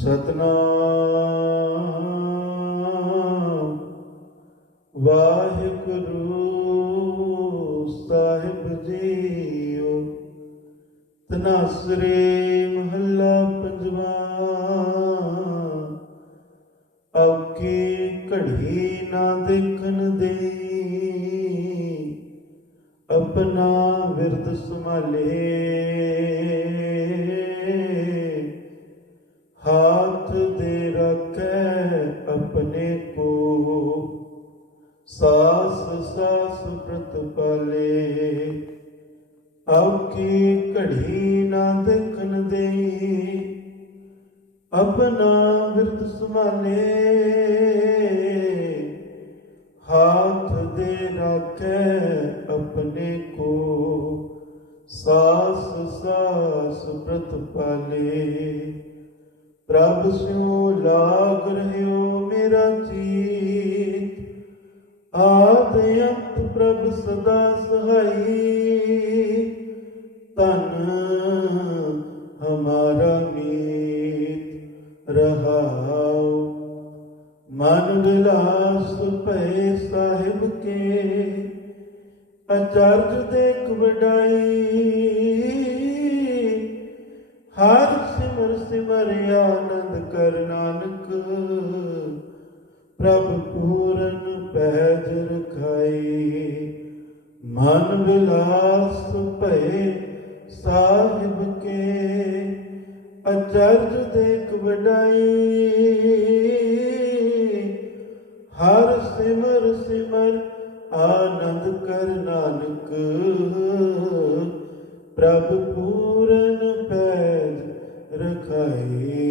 ਸਤਨਾਮ। ਵਾਹਿਗੁਰੂ ਸਾਹਿਬ ਜੀਓ। ਤਨਾਸਰੇ ਮਹੱਲਾ ਪੰਜਵਾ। ਔਕੀ ਘੜੀ ਨਾ ਦੇਖਣ ਦੇ ਆਪਣਾ ਵਿਰਦ ਸੰਭਾਲੇ। ਸਾਸ ਸਾਸ ਪ੍ਰਤਪਾਲੇ ਆਪਕੀ ਘੜੀ ਨਾ ਦੇਖਣ ਦੇ ਆਪਣਾ ਵਿਰਦ ਸੰਭਾਲੇ। ਹਾਥ ਦੇ ਰੱਖੈ ਆਪਣੇ ਕੋ। ਸਾਸ ਸਾਸ ਪ੍ਰਤਪਾਲੇ ਪ੍ਰਭ ਸਿਉ ਲਾਗ ਰਹਿਓ ਮੇਰਾ ਜੀ। ਆਦ ਅੰਤ ਪ੍ਰਭ ਸਦਾ ਸਹਾਈ। ਤਨ ਹਮਾਰਾ ਮੀਤ ਰਹਾਉ। ਮਨ ਵਿਲਾਸ ਭੈ ਸਾਹਿਬ ਕੇ। ਅਚਰਜ ਦੇਖ ਵਡਾਈ। ਹਰ ਸਿਮਰ ਸਿਮਰਿਆ ਆਨੰਦ ਕਰ ਨਾਨਕ। ਪ੍ਰਭ ਪੂਰਨ ਪੈਜ ਰਖਾਈ। ਮਨ ਵਿਲਾਸ ਭਏ ਸਾਹਿਬ ਕੇ। ਅਚਰਜ ਦੇਖ ਵਡਾਈ। ਹਰ ਸਿਮਰ ਸਿਮਰ ਆਨੰਦ ਕਰ ਨਾਨਕ। ਪ੍ਰਭ ਪੂਰਨ ਪੈਜ ਰਖਾਈ।